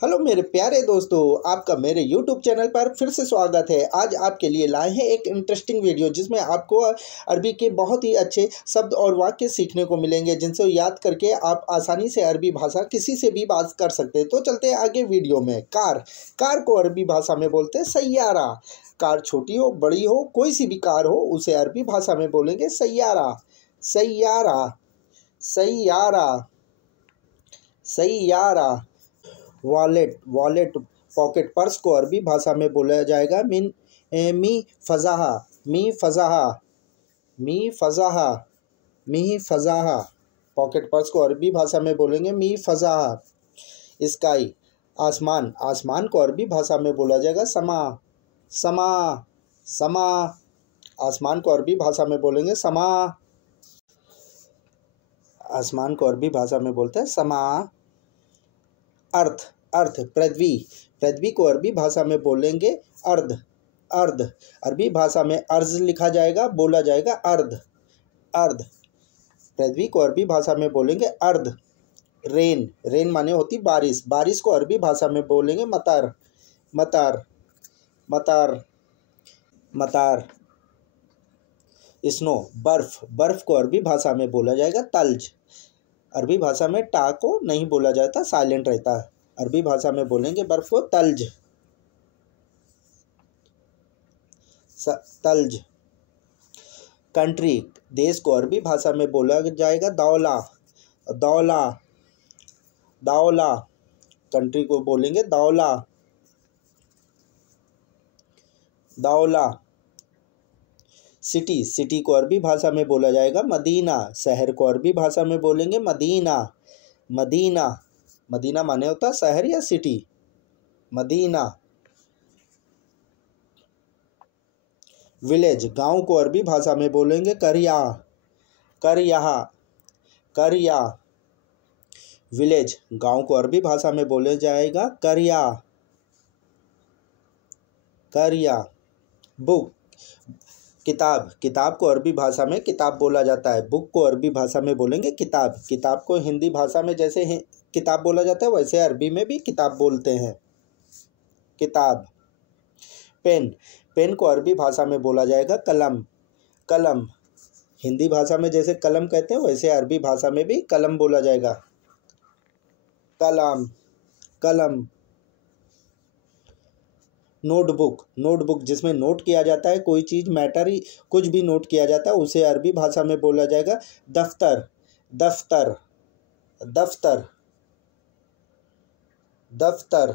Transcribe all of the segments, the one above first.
Hello मेरे प्यारे दोस्तों, आपका मेरे YouTube चैनल पर फिर से स्वागत है। आज आपके लिए लाए हैं एक इंटरेस्टिंग वीडियो जिसमें आपको अरबी के बहुत ही अच्छे शब्द और वाक्य सीखने को मिलेंगे, जिनसे याद करके आप आसानी से अरबी भाषा किसी से भी बात कर सकते हैं। तो चलते हैं आगे वीडियो में। कार को अरबी भाषा में बोलते हैं सैयारा। कार छोटी हो बड़ी हो, कोई सी भी कार हो, उसे अरबी भाषा में बोलेंगे Saiyaara. Saiyaara, Saiyaara, Saiyaara. Wallet pocket purse को अरबी भाषा में बोला जाएगा मी फज़ाहा। मी फज़ाहा, मी फज़ाहा, मी फज़ाहा। पॉकेट पर्स को अरबी भाषा में बोलेंगे मी फज़ाहा। स्काई, आसमान। आसमान को अरबी भाषा में बोला जाएगा समा। समा, समा। आसमान को अरबी भाषा में बोलेंगे समा। आसमान को अरबी भाषा में बोलते हैं समा। अर्थ, पृथ्वी। पृथ्वी को अरबी भाषा में बोलेंगे अर्ध। अर्ध, अरबी भाषा में अर्ज लिखा जाएगा, बोला जाएगा अर्ध। अर्ध, पृथ्वी को अरबी भाषा में बोलेंगे अर्ध। रेन माने होती बारिश। बारिश को अरबी भाषा में बोलेंगे मतर। मतर, मतर, मतर। स्नो, बर्फ को अरबी भाषा में बोला जाएगा तल्ज। अरबी भाषा में टा को नहीं बोला जाता, साइलेंट रहता है। अरबी भाषा में बोलेंगे बर्फ को तल्ज। तल्ज। कंट्री, देश को अरबी भाषा में बोला जाएगा दौला। दौला, दौला। कंट्री को बोलेंगे दौला। दौला। सिटी को अरबी भाषा में बोला जाएगा मदीना। शहर को अरबी भाषा में बोलेंगे मदीना। मदीना, मदीना माने होता है शहर या सिटी। मदीना। विलेज, गांव को अरबी भाषा में बोलेंगे करिया। करिया, करिया। विलेज, गांव को अरबी भाषा में बोले जाएगा करिया। करिया। बुक, किताब को अरबी भाषा में किताब बोला जाता है। बुक को अरबी भाषा में बोलेंगे किताब। किताब को हिंदी भाषा में जैसे किताब बोला जाता है, वैसे अरबी में भी किताब बोलते हैं, किताब। पेन को अरबी भाषा में बोला जाएगा कलम। कलम, हिंदी भाषा में जैसे कलम कहते हैं, वैसे अरबी भाषा में भी कलम बोला जाएगा, कलम। कलम। नोटबुक जिसमें नोट किया जाता है, कोई चीज़ मैटर ही कुछ भी नोट किया जाता है, उसे अरबी भाषा में बोला जाएगा दफ्तर। दफ्तर, दफ्तर, दफ्तर।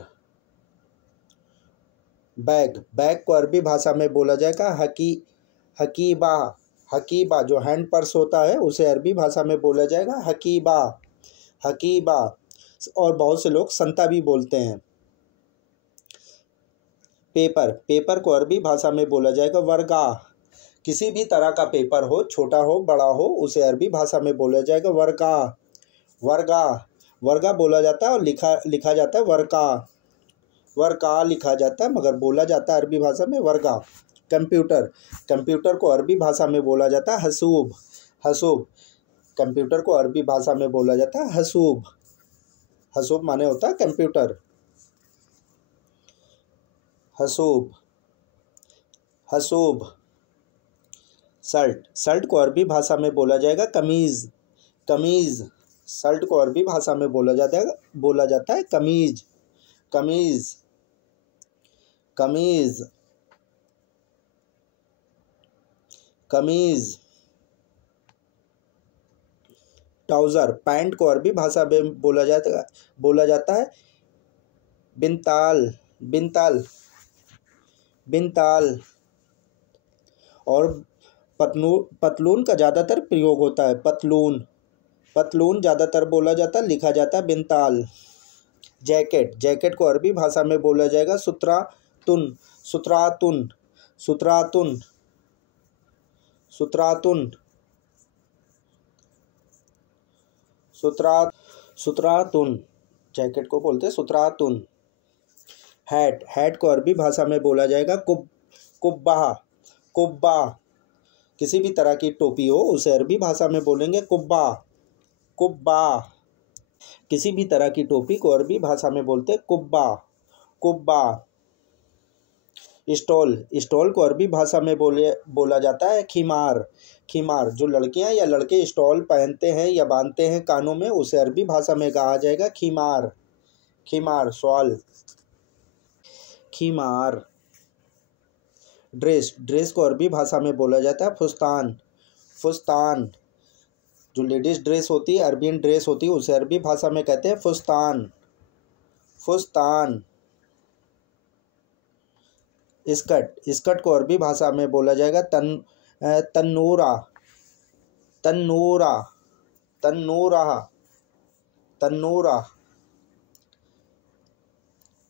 बैग को अरबी भाषा में बोला जाएगा हकीबा। हकीबा, जो हैंड पर्स होता है, उसे अरबी भाषा में बोला जाएगा हकीबा। हकीबा। और बहुत से लोग संता भी बोलते हैं। पेपर को अरबी भाषा में बोला जाएगा वर्गा। किसी भी तरह का पेपर हो, छोटा हो बड़ा हो, उसे अरबी भाषा में बोला जाएगा वर्गा। वर्गा, वर्गा बोला जाता है और लिखा जाता है वर्का। वर्का लिखा जाता है, मगर बोला जाता है अरबी भाषा में वर्गा। कंप्यूटर को अरबी भाषा में बोला जाता है हसूब। हसूब, कंप्यूटर को अरबी भाषा में बोला जाता है हसूब। हसूब माने होता है कंप्यूटर। हसूब, हसूब। शर्ट को अरबी भाषा में बोला जाएगा कमीज़। कमीज़, शर्ट को अरबी भाषा में बोला जाता है कमीज़। कमीज़, कमीज़, कमीज़। ट्राउज़र, पैंट को अरबी भाषा में बोला जाता है बिनताल। बिनताल, बिनताल। और पतलून का ज़्यादातर प्रयोग होता है पतलून ज़्यादातर बोला जाता है, लिखा जाता है बिनताल। जैकेट को अरबी भाषा में बोला जाएगा सुतरातुन। सुतरातुन, सुतरातुन, सुतरातुन, सुतरातुन। जैकेट को बोलते हैं सुतरातुन। हैट को अरबी भाषा में बोला जाएगा कुब्बा। कुब्बा, किसी भी तरह की टोपी हो, उसे अरबी भाषा में बोलेंगे कुब्बा। कुब्बा। किसी भी तरह की टोपी को अरबी भाषा में बोलते हैं कुब्बा। कुब्बा। स्टॉल। स्टॉल को अरबी भाषा में बोला जाता है खिमार। खिमार। जो लड़कियां या लड़के स्टॉल पहनते हैं या बांधते हैं कानों में, उसे अरबी भाषा में कहा जाएगा खिमार। खिमार शॉल। खिमार। ड्रेस। ड्रेस को अरबी भाषा में बोला जाता है फुस्तान। फुस्तान। जो लेडीज ड्रेस होती है, अरबियन ड्रेस होती है, उसे अरबी भाषा में कहते हैं फुस्तान। फुस्तान। स्कर्ट। स्कर्ट को अरबी भाषा में बोला जाएगा तन्नूरा। तन्नूरा। तन्नूरा। तन्नूरा।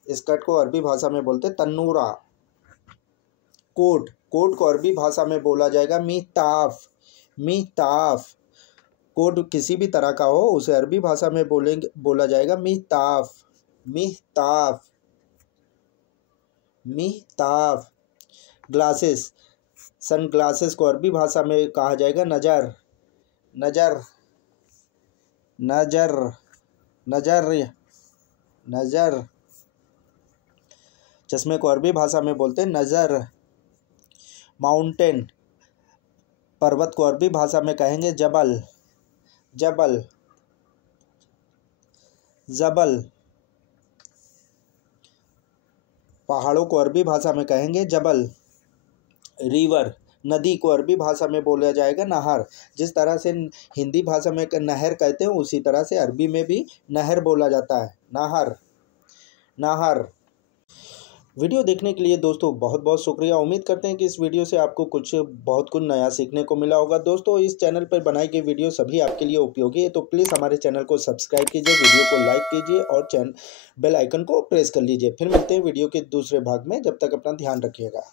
स्कर्ट को अरबी भाषा में बोलते तन्नूरा। कोट। कोट को अरबी भाषा में बोला जाएगा मिहताफ। मिहताफ। कोट किसी भी तरह का हो, उसे अरबी भाषा में बोला जाएगा मिहताफ। मिहताफ। मिहताफ। ग्लासेस। सन ग्लासेस को अरबी भाषा में कहा जाएगा नज़र। नज़र। नज़र। नज़र। नज़र। चश्मे को अरबी भाषा में बोलते हैं नज़र। माउंटेन। पर्वत को अरबी भाषा में कहेंगे जबल। जबल। जबल। पहाड़ों को अरबी भाषा में कहेंगे जबल। रिवर। नदी को अरबी भाषा में बोला जाएगा नहर। जिस तरह से हिंदी भाषा में नहर कहते हैं, उसी तरह से अरबी में भी नहर बोला जाता है, नहर। नहर। वीडियो देखने के लिए दोस्तों बहुत बहुत शुक्रिया। उम्मीद करते हैं कि इस वीडियो से आपको बहुत कुछ नया सीखने को मिला होगा। दोस्तों, इस चैनल पर बनाई गई वीडियो सभी आपके लिए उपयोगी है, तो प्लीज़ हमारे चैनल को सब्सक्राइब कीजिए, वीडियो को लाइक कीजिए और बेल आइकन को प्रेस कर लीजिए। फिर मिलते हैं वीडियो के दूसरे भाग में। जब तक अपना ध्यान रखिएगा।